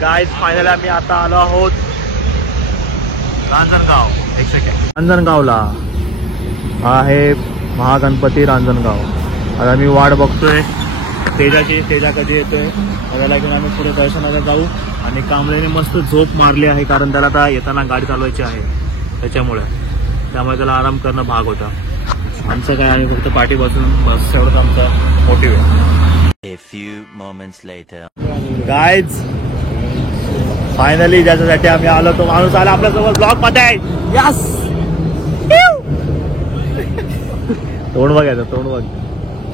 Guys finally आम्ही आता आलो आहोत रांजणगाव. एक सेकंड. रांजणगावला आहे महागणपती रांजणगाव. आता मी वाट बघतोय तेजाची. तेजा कधी येतोय त्याला घेऊन आम्ही पुढे दर्शनाला जाऊ. आणि कांबळेने मस्त झोप मारली आहे कारण त्याला आता येताना गाडी चालवायची आहे त्यामुळे त्याला आराम करणं भाग होता. आमचं काय आम्ही फक्त पाठी बसून बस एवढंच आमचा मोटिव्ह आहे. A few moments later. Guys finally ज्याच्यासाठी आम्ही आलो तो माणूस आला आपल्यासोबत ब्लॉग मध्ये. यस. तोंड बघायचं तोंड बघ.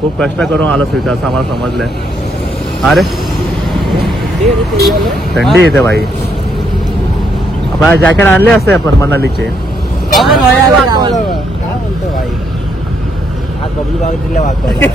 खूप कष्ट करून आलो तिथे असं आम्हाला समजलंय. अरे थंडी येते भाई. आपण जॅकेट आणले असते आपण मनालीचे. बबलू बागेतल्या वागताय.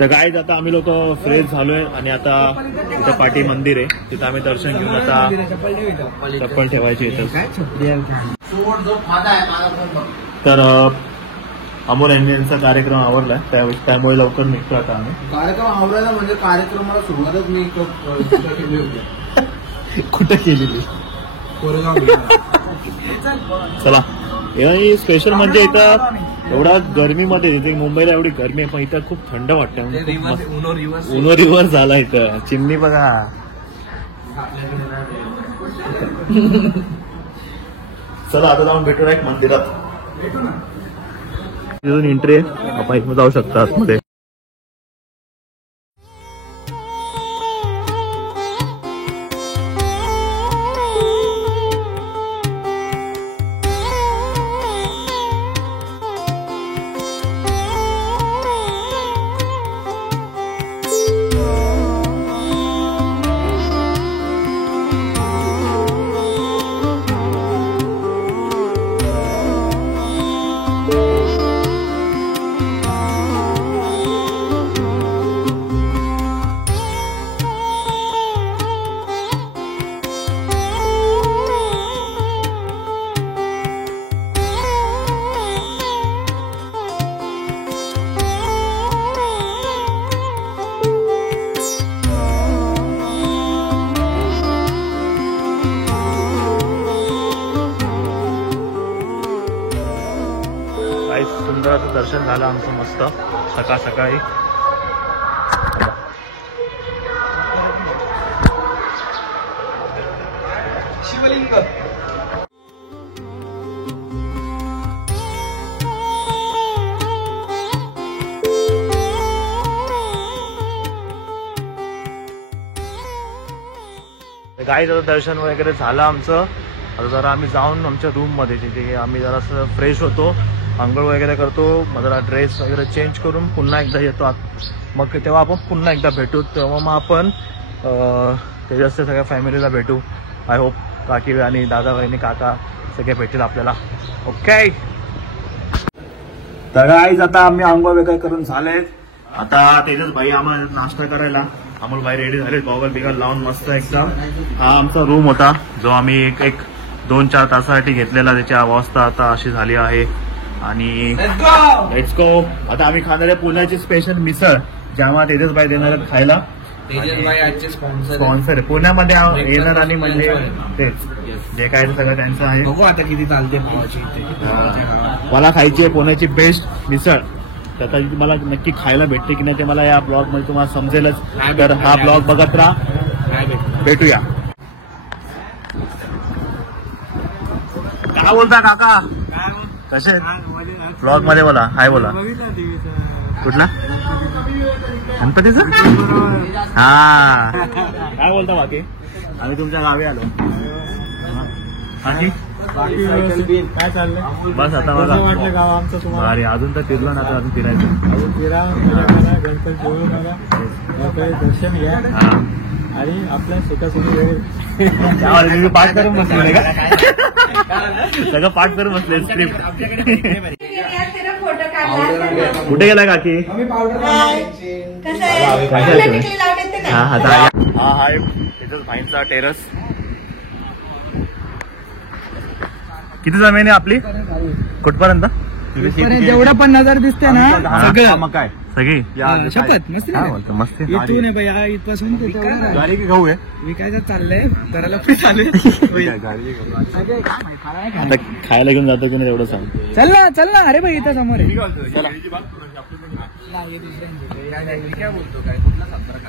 तर गाईज आता आम्ही लोक फ्रेश झालोय आणि आता तिथे पाठी मंदिर आहे तिथे आम्ही दर्शन घेऊन आता चप्पल ठेवायची इथं. तर अमोल यांचा कार्यक्रम आवडलाय त्यामुळे लवकर निघतो आता आम्ही. कार्यक्रम आवडायला म्हणजे कार्यक्रमाला सुरुवातच मी केली होती. कुठे केलेली. कोरेगाव. चला स्पेशल म्हणजे इथं एवढा गरमीमध्ये इथे मुंबईला एवढी गरमी आहे पण इथं खूप थंड वाटतं. उनो रिव्हर्स झाला इथं. चिमणी बघा. चला आता जाऊन भेटूया एक मंदिरात. तिथून एंट्री आहे आपण इथं जाऊ शकता आतमध्ये. सुंदर असं दर्शन झालं आमचं मस्त सकाळ सकाळी. शिवलिंग. गाईज आता दर्शन वगैरे झालं आमचं. आता जरा आम्ही जाऊन आमच्या रूम मध्ये तिथे आम्ही जरा असं फ्रेश होतो आंघोळ वगैरे करतो मग जरा ड्रेस वगैरे चेंज करून पुन्हा एकदा येतो आत. मग तेव्हा आपण पुन्हा एकदा भेटू तेव्हा मग आपण त्याच्यात सगळ्या फॅमिलीला भेटू. आय होप काकी आणि दादा बहिणी काका सगळे भेटतील आपल्याला. ओके. तर गाईज आता आम्ही आंघोळ वगैरे करून झालेत. आता तेजस भाई आम्हाला नाश्ता करायला अमोल भाई रेडी झाले गॉगल बिगल लावून मस्त एकदम. हा आमचा रूम होता जो आम्ही एक 2-4 तासासाठी घेतलेला त्याची अवस्था आता अशी झाली आहे. आणि लेट्स गो. आता आम्ही खाणार आहे पुण्याची स्पेशल मिसळ ज्यामुळे तेजस भाई देणार आहेत खायला. तेजस भाई आजचे स्पॉन्सर आहे पुण्यामध्ये येणार आणि म्हणजे तेच जे काय सगळं त्यांचं आहे. बघू आता किती चालते भावाची. मला खायची आहे पुण्याची बेस्ट मिसळ. तर मला नक्की खायला भेटते की नाही ते मला या ब्लॉग मध्ये तुम्हाला समजेलच. तर हा ब्लॉग बघत राहा. भेटूया. काय बोलता काका कसे ब्लॉग मध्ये बोला हाय बोला. कुठला गणपतीचा. हा काय बोलता बाकी. आम्ही तुमच्या गावी आलो. काय चाललंय बस आता मला वाटलं गाव आमचं तुम्हाला. अरे अजून तर फिरलो ना तर अजून फिरायचं. अजून फिरा गणपती जवळ बघा दर्शन घ्या आणि आपल्या सुखासुखी वेळ पाठ करून बसले का सगळं पाठ करून बसले स्क्रिप्ट. कुठे गेलाय काकी. हा आहे इथं भाईंचा टेरस. किती जमीन आहे आपली कुठपर्यंत? जेवढं पण नजर दिसते ना सगळं मग काय सगळी शपथ मस्त मस्त इथून आहे भैया इथपासून गाडी की गहू आहे विकायचं चाललंय घराला पण चालू आता खायला घेऊन जातो की नाही एवढं सांग. चल ना अरे भाई इथं समोर आहे. काय बोलतो काय कुठला संपर्क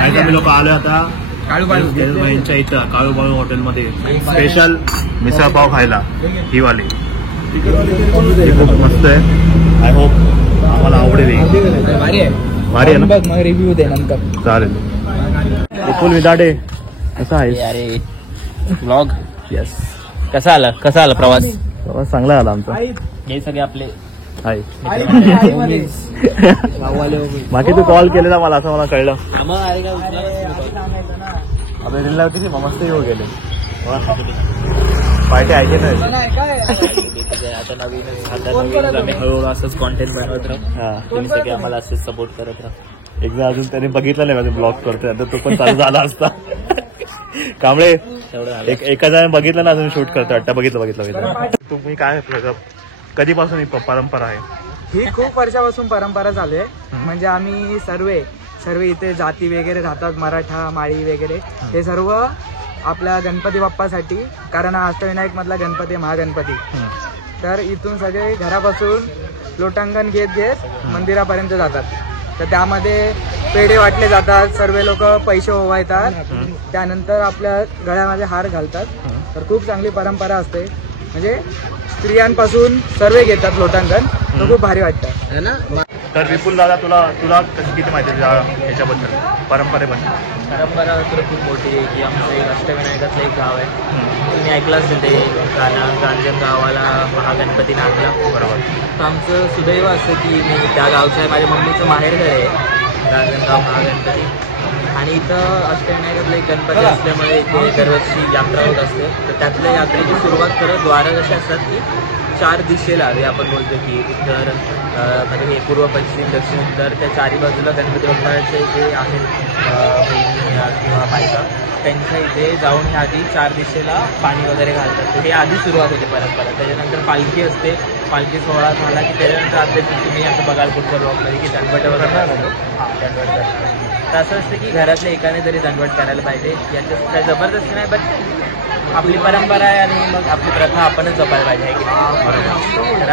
आम्ही लोक आलो आता काळूबाळूच्या इथं काळूबाळू हॉटेलमध्ये स्पेशल मिसळपाव खायला. ही वाली खूप मस्त आहे. आय होप आम्हाला आवडेल. भारी आहे ना? बघ मग रिव्ह्यू दे नंतर. चालेल. विपुल विदाडे कसा आहे? अरे व्लॉग येस. कसा आला प्रवास? चांगला आला आमचा. हे सगळे आपले हाय बाकी तू कॉल केलेला मला असं मला कळलं. अबे रीलला होती मस्त येऊ गेले पार्टी ऐके नाही. आता नवीन आम्ही हळूहळू असंच कॉन्टेंट बनवत राहू. तुम्ही सगळे आम्हाला असंच सपोर्ट करत राहा. एकदा अजून त्याने बघितलं नाही माझे ब्लॉग करतोय आता तो पण चालू झाला असता. कांबळे एका जणाने बघितलं ना अजून शूट करतोय वाटतं. बघितलं तुम्ही काय कधीपासून ही परंपरा आहे? ही खूप वर्षापासून परंपरा चालू आहे. म्हणजे आम्ही सर्व इथे जाती वगैरे राहतात मराठा माळी वगैरे हे सर्व आपल्या गणपती बाप्पासाठी कारण हा अष्टविनायक मधला गणपती महागणपती. तर इथून सगळे घरापासून लोटांगण घेत मंदिरापर्यंत जातात. तर त्यामध्ये पेढे वाटले जातात. सर्व लोक पैसे ओवाळतात. त्यानंतर आपल्या गळ्यामध्ये हार घालतात. तर खूप चांगली परंपरा असते. म्हणजे स्त्रियांपासून सर्व घेतात लोटांगण. तो खूप भारी वाटतं. तर विपुल दादा तुला किती माहिती ह्याच्याबद्दल परंपरेबद्दल? परंपरा तर खूप मोठी आहे की आमचं एक अष्टविनायकातलं एक गाव आहे. तुम्ही ऐकलं असेल ते गांजन गावाला महागणपती नांदला. बरोबर. तर आमचं सुदैव असं की मी त्या गावचं आहे. माझ्या मम्मीचं माहेरघर आहे गांजनगाव महागणपती. आणि इथं अष्टविनायकातलं एक गणपती असल्यामुळे इथे दरवर्षी यात्रा होत असते. तर त्यातल्या यात्रेची सुरुवात करत द्वारा कसे असतात की 4 दिशेला आपण बोलतो की उत्तर म्हणजे हे पूर्व पश्चिम दक्षिण उत्तर त्या चारी बाजूला गणपती बाप्पाचे जे आहेत किंवा बायका त्यांच्या इथे जाऊन हे आधी 4 दिशेला पाणी वगैरे घालतात. तर हे आधी सुरुवात होते परंपरा. त्याच्यानंतर पालखी असते. पालखी सोहळा झाला की त्याच्यानंतर आता तुम्ही आता बघाल पुढच्या ब्लॉगमध्ये की दंडवट वगैरे दंडवट तर असं असतं की घरातल्या एकाने तरी दंडवट करायला पाहिजे. याच्यात काय जबरदस्ती नाही बट आपली परंपरा आहे आणि मग आपली प्रथा आपणच जपायला पाहिजे आहे की तर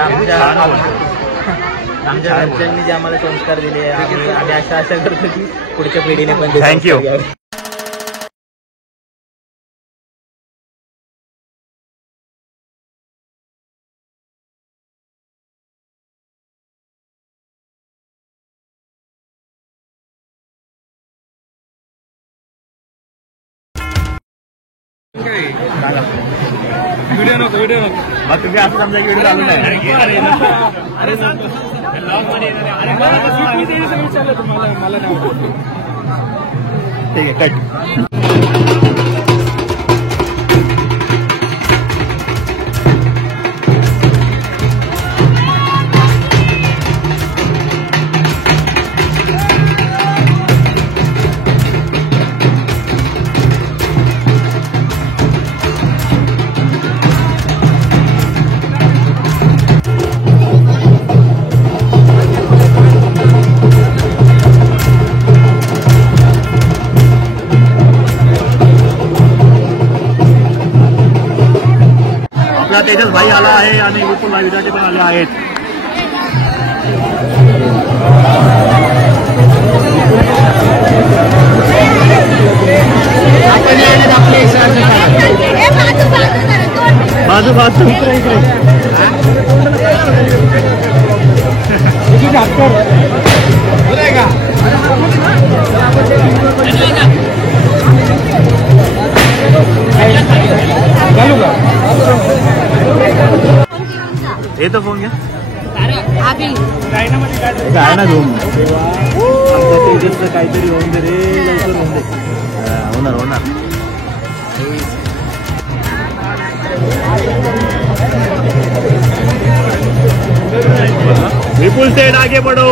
आमच्या घरच्यांनी जे आम्हाला संस्कार दिले आम्ही आशा करतो की पुढच्या पिढीने पण थँक्यू. व्हिडिओ नको मग तुम्ही असं समजा की व्हिडिओ चालू नाही. ठीक आहे कट. तेजस भाई आला आहे आणि विपुल भाई विदाटे पण आले आहेत. बाजू चालू का येतो फोन घ्या आधी काय ना रूम काहीतरी होऊन दे रे लवकर होऊन दे होणार होणार विपुल सेठ आगे बढ़ो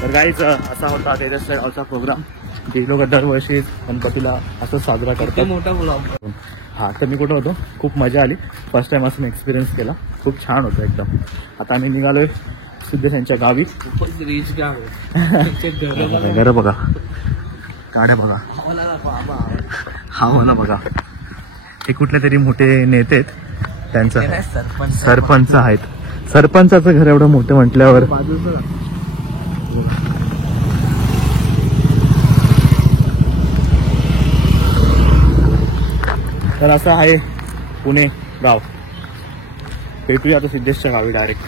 तर काहीच असा होता तेजस गावचा प्रोग्राम. जे लोक दरवर्षी गणपतीला असं साजरा करतात. मोठा ब्लॉग. हा तर मी कुठं होतो, खूप मजा आली. फर्स्ट टाइम असं मी एक्सपिरियन्स केला, खूप छान होतं एकदम. आता आम्ही निघालोय सिद्धेश यांच्या गावी. खूपच रिच गाव आहे. घर बघा, गाड्या बघा, हा मला बघा. हे कुठले तरी मोठे नेते आहेत, त्यांचं सरपंच आहेत. सरपंचाचं घर एवढं मोठं म्हटल्यावर तर असं आहे पुणे गाव. भेटूया आता सिद्धेशच्या गावी डायरेक्ट.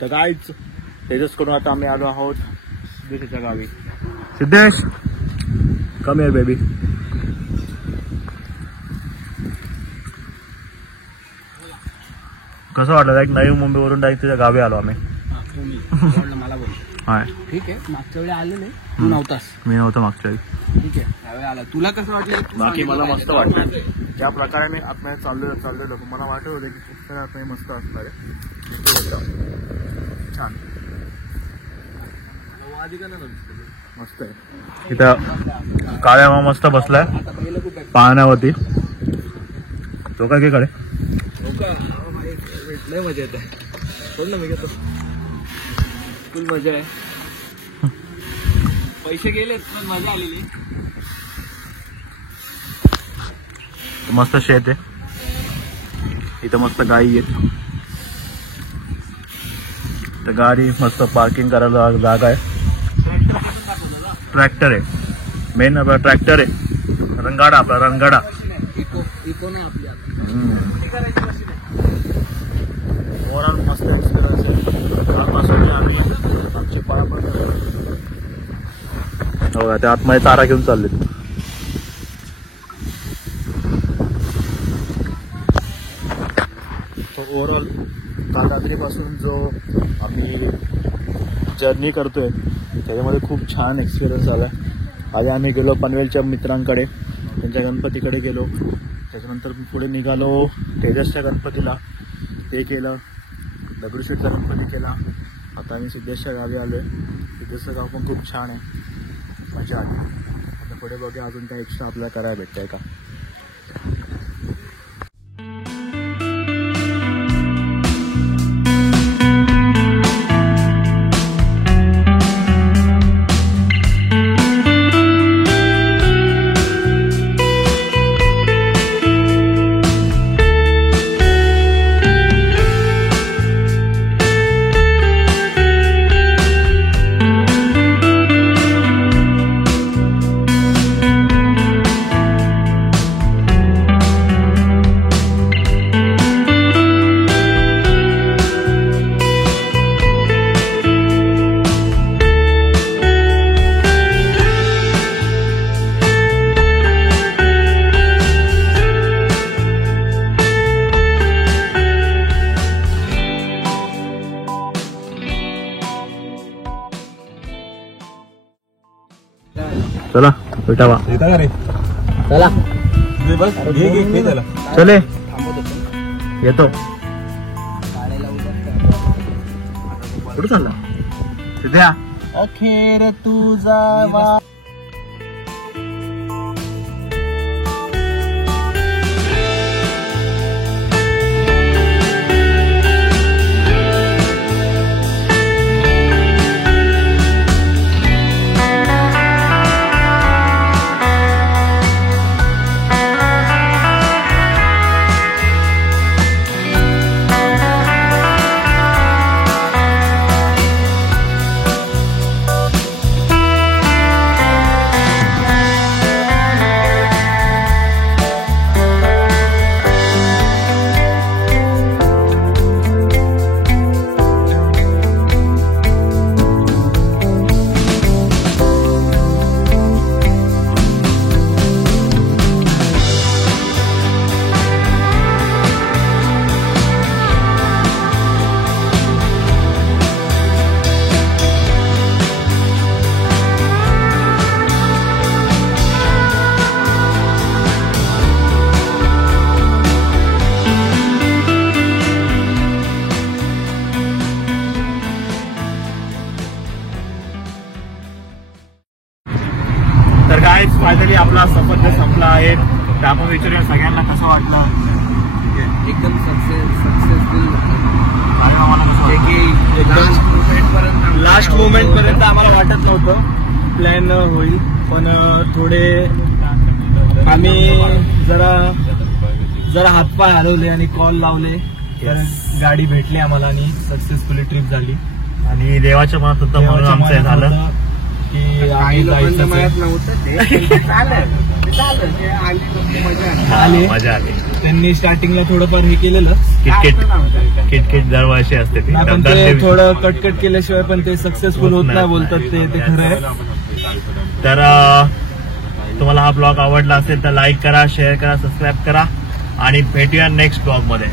तर काहीच तेजस करून आता आम्ही आलो आहोत सिद्धेशच्या गावी. Siddhesh come here baby. कसं वाटलं? एक नवी मुंबईवरून डायरेक्ट तुझ्या गावी आलो आम्ही. मला बोल. हाय ठीक आहे, मागच्या वेळी आले नाही, तू नव्हतास. मी नव्हतो मागच्या वेळी. ठीक आहे, त्यावेळी आला. तुला कसं वाटलं? बाकी मला मस्त वाटलं. ज्या प्रकारे मी आतमध्ये चाललेलो मला वाटत होतं की खूप सारे आतमध्ये मस्त असणार आहे. छान मस्त आहे. इथं काळ्या मामा मस्त बसलाय पाहण्यावरती. तो काय की कडे लय मजा येते. बोल ना, मी घेतो. फुल मजा आहे. पैसे गेलेत पण मजा आलेली. मस्त शेत आहे इथं, मस्त गाई आहेत. तर गाडी मस्त पार्किंग करायला जागा आहे. ट्रॅक्टर आहे, मेन आपला ट्रॅक्टर आहे. रंगाडा, आपला रंगाडा. इको नाही आपली. ओव्हरऑल मस्त एक्सपिरियन्स आहे. आम्ही आमचे पाय हो त्या आतमध्ये तारा घेऊन चालले. ओव्हरऑल काल रात्रीपासून जो आम्ही जर्नी करतोय त्याच्यामध्ये खूप छान एक्सपिरियन्स आला. आधी आम्ही गेलो पनवेलच्या मित्रांकडे, त्यांच्या गणपतीकडे गेलो. त्याच्यानंतर पुढे निघालो तेजसच्या गणपतीला, ते केलं. दगडूशेठचा गणपती केला. आता आम्ही सिद्धेशच्या गावी आलो आहे. सिद्धेशचं गाव पण खूप छान आहे, मजा आली. आता पुढे बघूया अजून काय एक्स्ट्रा आपल्याला करायला भेटतंय का. चला भेटावा चला चले येतो कुठं चालला तिथे अखेर तुझा तर काय फायनली आपला सफर जो संपला आहे तर आपण विचारूया सगळ्यांना कसं वाटलं. एकदम सक्सेसफुल आणि आम्हाला कसं वाटलं? लास्ट मोमेंट पर्यंत आम्हाला वाटत नव्हतं प्लॅन होईल, पण थोडे आम्ही जरा हातपाय हलवले आणि कॉल लावले तर गाडी भेटली आम्हाला आणि सक्सेसफुली ट्रिप झाली. आणि देवाच्या मनात होतं म्हणून आमचं हे झालं की आम्ही जायचं आले. मजा आली. त्यांनी स्टार्टिंगला थोडंफार हे केलेलं, किटकिट दरवर्षी असते ती. पण ते थोडं कटकट केल्याशिवाय पण ते सक्सेसफुल होत नाही बोलतात ते खरं आहे. तर तुम्हाला हा ब्लॉग आवडला असेल तर लाईक करा, शेअर करा, सबस्क्राईब करा आणि भेटूया नेक्स्ट ब्लॉग मध्ये.